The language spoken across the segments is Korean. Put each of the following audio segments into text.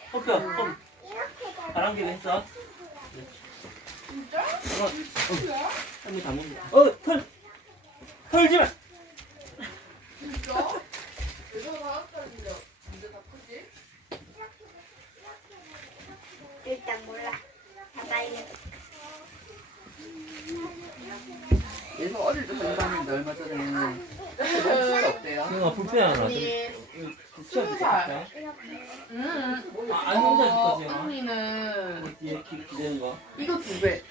호표, 홈. 바람기를 했어. 진짜? 한번 다 먹는다. 털지 마! 진짜? 내가 다음 달인데 언제 다 크지? 일단 몰라. 가봐야 얘서 어릴 때 공부하는데 얼마 전에 너무 진짜 없대요. 형아, 불편하나? 언니 시험 20살. 안 혼자 줄 거지, 형아? 언니는 뒤에 기대는 거. 이거 2배.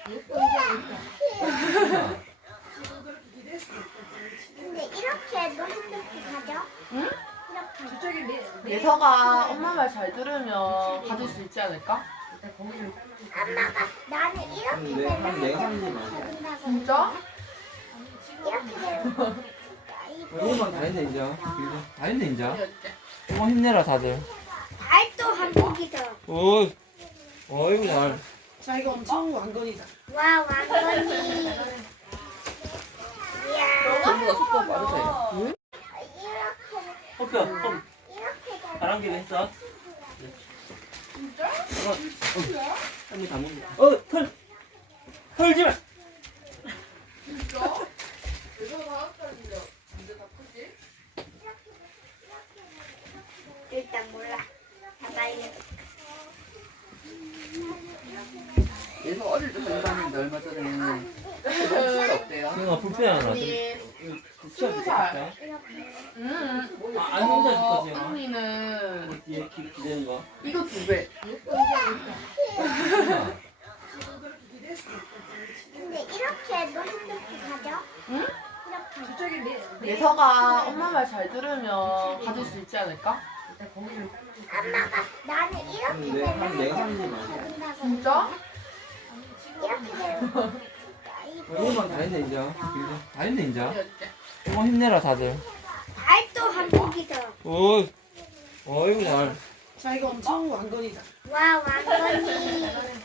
근데 이렇게도 핸드폰 가져? 응? 이렇게. 예서가 엄마 말 잘 들으면 가질 수 있지 않을까? 엄마가 나는 이렇게 되면 내가 하는 일 핸드폰 많아. 가진다고. 진짜? 이렇게 되면 이거만 다 했네, 이제. 다 했네, 이제. 아니었지. 이거 힘내라, 다들. 알또 한국이 더. 어이구, 날. 자, 이거 엄청 왕건이다. 와 왕건이. 이야. 전부가 속도가 빠르세요. 이렇게 호표, 홈. 이렇게 되면 바람기를 했어. 진짜? 한번 다 먹는다. 털지 마! 진짜? 내가 다음 달인데 언제 다 크지? 일단 몰라. 가봐야 얘서 어릴 때 공부하는데 얼마 전에 너무 진짜 없대요. 형아, 불편하나? 언니 시험 20살. 이렇게. 안 혼자 줄 거지, 형아? 언니는 뒤에 기대는 거. 이거 2배. 근데 이렇게도 핸드폰 가져? 응? 이렇게. 예서가 엄마 말 잘 들으면 가질 수 있지 않을까? 엄마가 나는 이렇게 되면 내가 하는 일 핸드폰 많아. 가진다고. 진짜? 이렇게 되면 이거만 다 했네, 이제. 다 했네, 이제. 아니었지. 이거 힘내라, 다들. 알또 한국이 더. 어이구, 날. 자, 이거 엄청 왕건이다. 와 왕건이.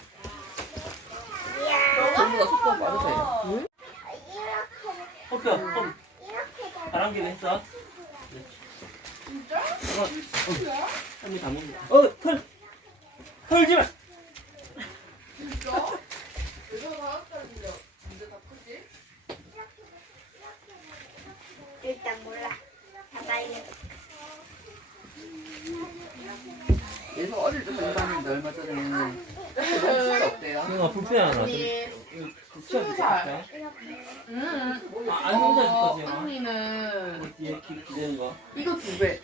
이야. 전부가 속도가 빠르세요. 이렇게. 호표, 홈. 이렇게 되면 바람기를 했어. 진짜? 한번 다 먹는다. 털지 마! 진짜? 내가 다음 달인데 언제 다 크지? 일단 몰라. 가봐야 얘서 어릴 때 공부하는데 얼마 전에 너무 진짜 없대요. 형아, 불편하나? 언니 시험 20살. 이렇게. 안 혼자 줄 거지, 형아? 언니는 뒤에 기대는 거. 이거 2배.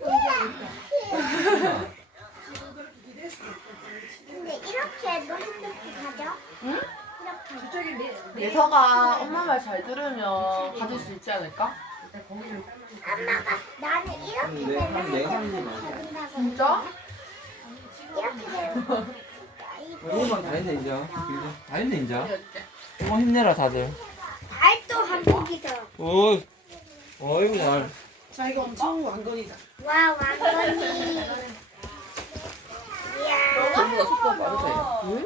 근데 이렇게도 핸드폰 가져? 응? 이렇게. 예서가 엄마 말 잘 들으면 가질 수 있지 않을까? 엄마가 나는 이렇게 되면 내가 하는 일 핸드폰 많아. 가진다고. 진짜? 이렇게 되면 이거만 다 했네, 이제. 다 했네, 이제. 아니었지. 이거 힘내라, 다들. 알또 한국이 더. 어이구, 날. 자, 이거 엄청 왕건이다. 와 왕건이. 이야. 전부가 속도가 빠르세요.